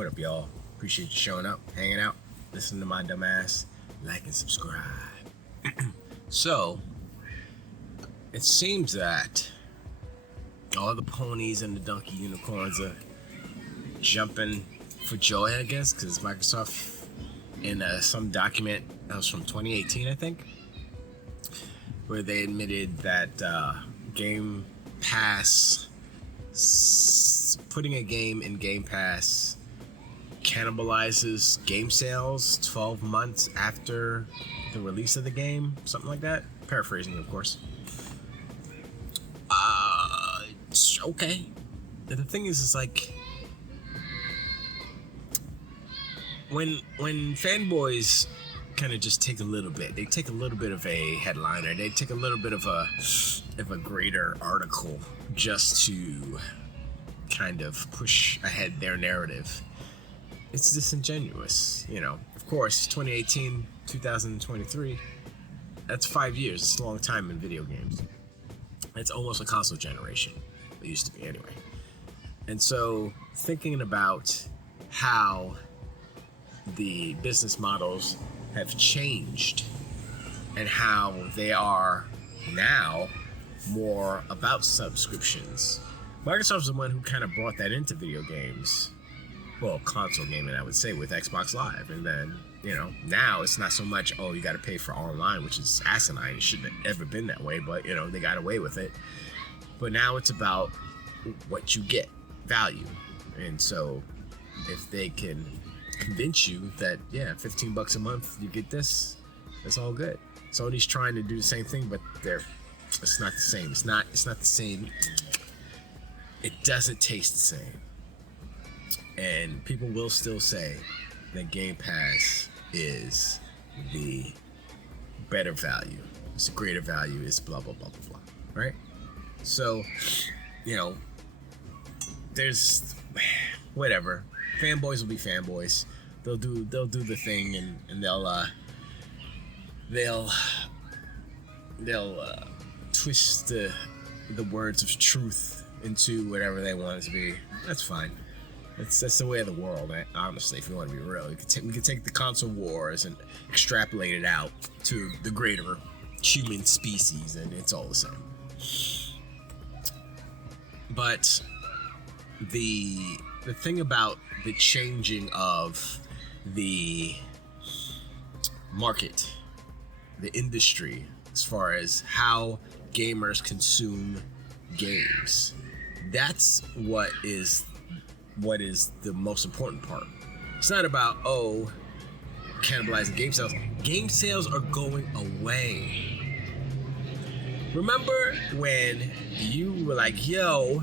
What up, y'all? Appreciate you showing up, hanging out, listening to my dumb ass. Like and subscribe. So, it seems that all the ponies and the donkey unicorns are jumping for joy, I guess, because Microsoft, in some document that was from 2018, I think, where they admitted that Gamepass, putting a game in Gamepass cannibalizes game sales 12 months after the release of the game, something like that. Paraphrasing, of course. Okay. The thing is like, when fanboys kind of just take a little bit, they take a little bit of a headliner, they take a little bit of a greater article just to kind of push ahead their narrative. It's disingenuous, you know. Of course, 2018, 2023, that's 5 years. It's a long time in video games. It's almost a console generation. It used to be anyway. And so, thinking about how the business models have changed and how they are now more about subscriptions. Microsoft's the one who kind of brought that into video games. Well, console gaming, I would say, with Xbox Live. And then, you know, now it's not so much, oh, you got to pay for online, which is asinine. It shouldn't have ever been that way, but, you know, they got away with it. But now it's about what you get, value. And so if they can convince you that, yeah, $15 a month, you get this, that's all good. Sony's trying to do the same thing, but it's not the same. It's not the same. It doesn't taste the same. And people will still say that Game Pass is the better value. It's a greater value. It's blah, blah, blah, blah, blah. Right? So, you know, there's whatever. Fanboys will be fanboys. They'll do the thing, and they'll twist the words of truth into whatever they want it to be. That's fine. That's the way of the world, honestly, if you want to be real. We could take the console wars and extrapolate it out to the greater human species, and it's all the same. But the thing about the changing of the market, the industry, as far as how gamers consume games, that's what is the most important part. It's not about, oh, cannibalizing game sales. Game sales are going away. Remember when you were like, yo,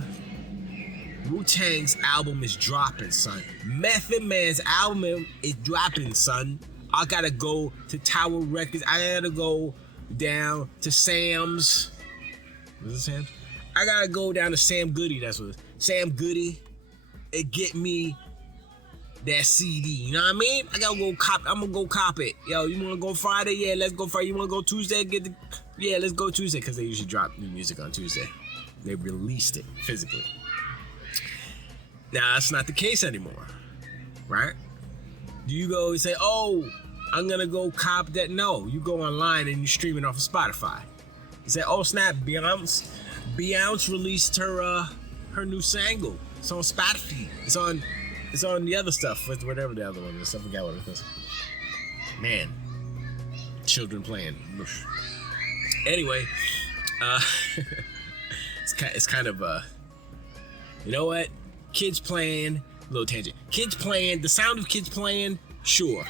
Wu-Tang's album is dropping, son. Method Man's album is dropping, son. I gotta go to Tower Records. I gotta go down to Sam's. Was it Sam's? I gotta go down to Sam Goody. That's what it is. Sam Goody. And get me that CD. You know what I mean? I'm gonna go cop it. Yo, you wanna go Friday? Yeah, let's go Friday. You wanna go Tuesday? Yeah, let's go Tuesday, because they usually drop new music on Tuesday. They released it physically. Now, that's not the case anymore, right? Do you go and say, oh, I'm gonna go cop that? No, you go online and you stream it off of Spotify. You say, oh snap, Beyonce released her new single. It's on Spotify. It's on the other stuff, whatever the other one is. I forgot what it is. Man, children playing. Anyway, it's kind of you know what? Kids playing, little tangent. Kids playing, the sound of kids playing, sure.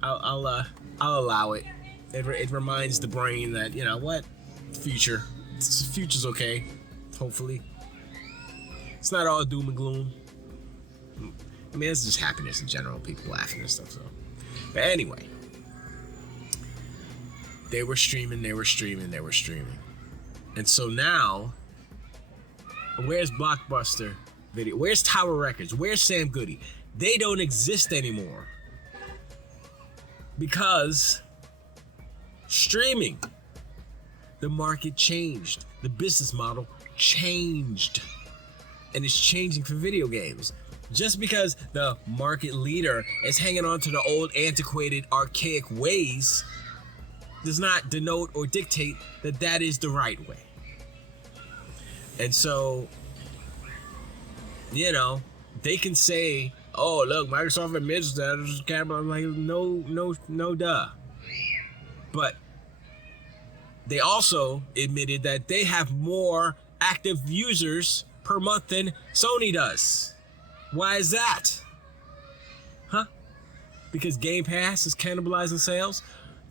I'll allow it. It reminds the brain that, you know what? Future's okay. Hopefully. It's not all doom and gloom. I mean, it's just happiness in general, people laughing and stuff, so. But anyway. They were streaming. And so now, where's Blockbuster Video? Where's Tower Records? Where's Sam Goody? They don't exist anymore. Because streaming. The market changed. The business model changed. And it's changing for video games. Just because the market leader is hanging on to the old, antiquated, archaic ways does not denote or dictate that that is the right way. And so, you know, they can say, oh, look, Microsoft admits that it's camera. I'm like, no, duh. But they also admitted that they have more active users per month than Sony does. Why is that? Huh? Because Gamepass is cannibalizing sales?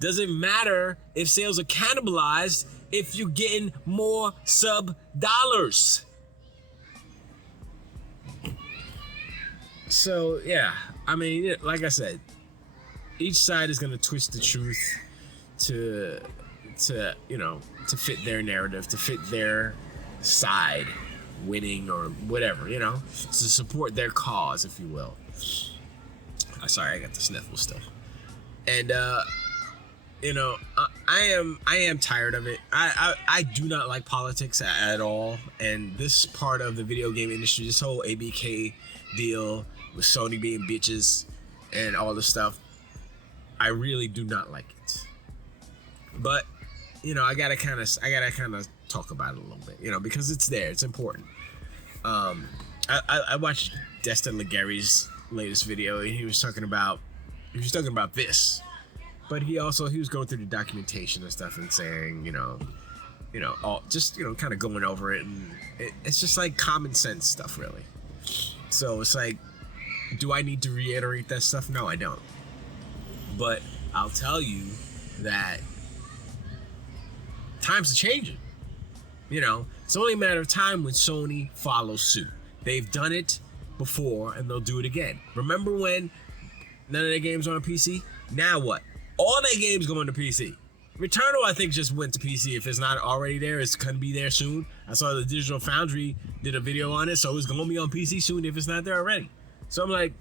Doesn't matter if sales are cannibalized if you're getting more sub dollars. So, yeah. I mean, like I said, each side is going to twist the truth to fit their narrative, to fit their side winning or whatever, to support their cause, if you will. Sorry, I got the sniffles still. And I am tired of it. I do not like politics at all, and this part of the video game industry, this whole ABK deal with Sony being bitches and all this stuff, I really do not like it. But I gotta kind of talk about it a little bit, because it's there, it's important. I watched Destin Legary's latest video, and he was talking about this, but he was going through the documentation and stuff and saying, kind of going over it, and it's just like common sense stuff, really. So it's like, do I need to reiterate that stuff? No, I don't. But I'll tell you that times are changing. It's only a matter of time when Sony follows suit. They've done it before, and they'll do it again. Remember when none of their games were on PC? Now what? All their games go on to PC. Returnal, I think, just went to PC. If it's not already there, it's gonna be there soon. I saw the Digital Foundry did a video on it, so it's gonna be on PC soon if it's not there already. So I'm like,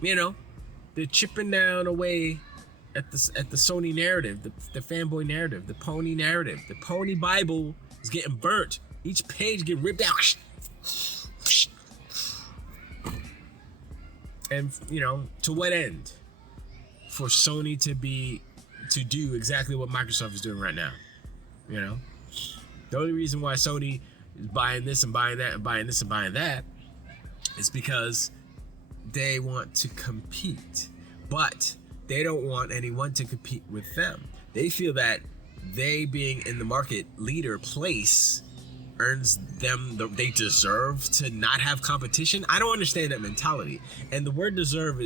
they're chipping down away at the Sony narrative, the fanboy narrative, the pony narrative. The pony Bible is getting burnt. Each page get ripped out. And to what end? For Sony to do exactly what Microsoft is doing right now. The only reason why Sony is buying this and buying that and buying this and buying that is because they want to compete. But they don't want anyone to compete with them. They feel that they being in the market leader place earns them they deserve to not have competition. I don't understand that mentality. And the word deserve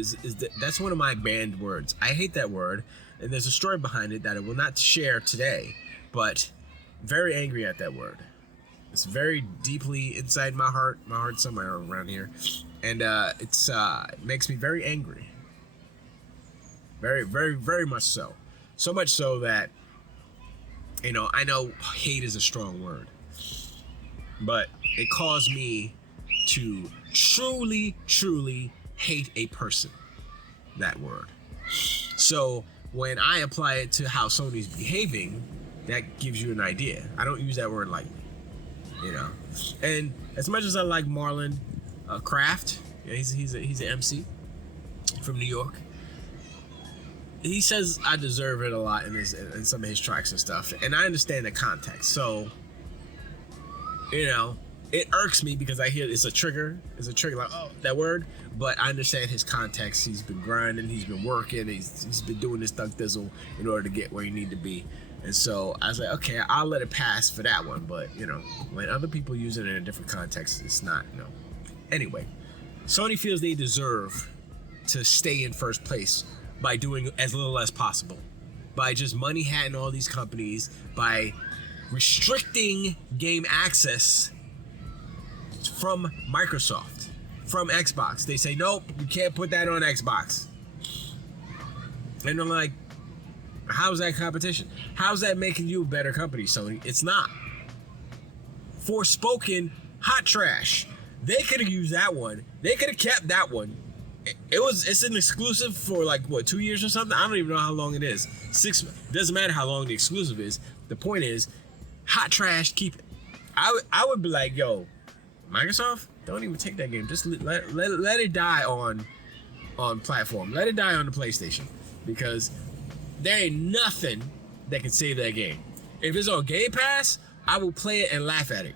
that's one of my banned words. I hate that word, and there's a story behind it that I will not share today, but very angry at that word. It's very deeply inside my heart. My heart's somewhere around here, and it makes me very angry. Very, very, very much so. So much so that I know hate is a strong word, but it caused me to truly, truly hate a person. That word. So when I apply it to how Sony's behaving, that gives you an idea. I don't use that word lightly. And as much as I like Marlon Kraft, he's an MC from New York. He says I deserve it a lot in some of his tracks and stuff, and I understand the context. So, it irks me because I hear it's a trigger. It's a trigger, like, oh, that word. But I understand his context. He's been grinding. He's been working. He's been doing this thug thizzle in order to get where he need to be. And so I was like, okay, I'll let it pass for that one. But when other people use it in a different context, it's not. Anyway, Sony feels they deserve to stay in first place by doing as little as possible, by just money hatting all these companies, by restricting game access from Microsoft, from Xbox. They say, nope, you can't put that on Xbox. And I'm like, how's that competition? How's that making you a better company, Sony? It's not. Forspoken, hot trash. They could have used that one. They could have kept that one. It's an exclusive for 2 years or something. I don't even know how long it is. 6 months. Doesn't matter how long the exclusive is. The point is, hot trash, keep it. I would be like, yo, Microsoft, Don't even take that game. Just let it die on platform. Let it die on the PlayStation, because there ain't nothing that can save that game. If it's on Game Pass, I will play it and laugh at it.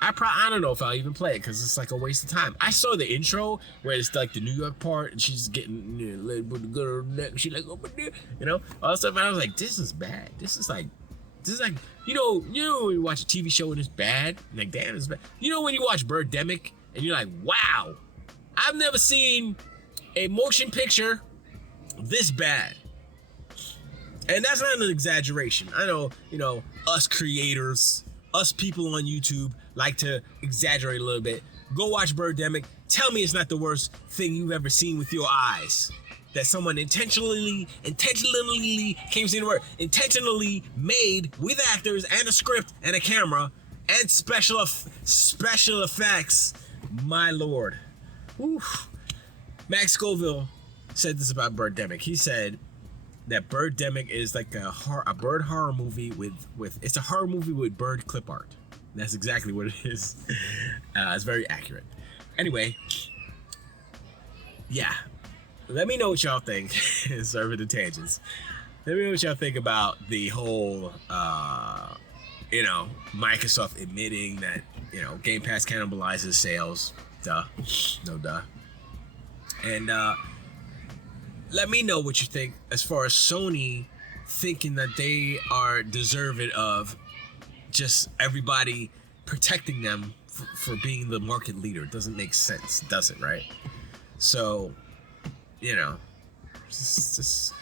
I don't know if I'll even play it, because it's like a waste of time. I saw the intro where it's like the New York part, and she's getting, you know, with the girl neck, and she's like, oh my dear, you know, all that stuff. And I was like, this is bad. This is like, you know when you watch a TV show and it's bad, and like, damn, it's bad. You know when you watch Birdemic and you're like, wow, I've never seen a motion picture this bad. And that's not an exaggeration. I know, you know, us creators, us people on YouTube like to exaggerate a little bit. Go watch Birdemic. Tell me it's not the worst thing you've ever seen with your eyes. That someone intentionally, can't see the word, intentionally made with actors and a script and a camera and special effects. My lord. Oof. Max Scoville said this about Birdemic. He said that Birdemic is like a bird horror movie with it's a horror movie with bird clip art. That's exactly what it is. It's very accurate. Anyway, yeah. Let me know what y'all think. Serving the tangents. Let me know what y'all think about the whole, you know, Microsoft admitting that, you know, Game Pass cannibalizes sales. Duh. No duh. And let me know what you think as far as Sony thinking that they are deserving of just everybody protecting them for being the market leader. It doesn't make sense, does it, right? So, you know, just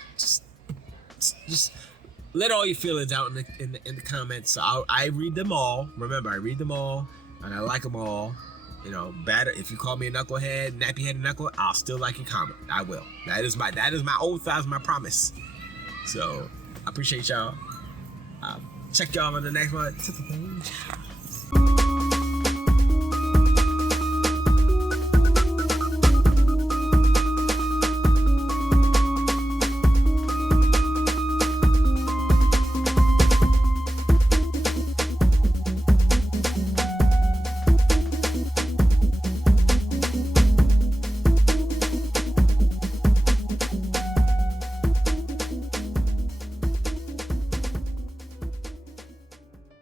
let all your feelings out in the comments. I read them all. Remember, I read them all, and I like them all. You know, if you call me a knucklehead, nappy-headed knuckle, I'll still like your comment. I will. That is my oath. That is my promise. So I appreciate y'all. Check y'all on the next one.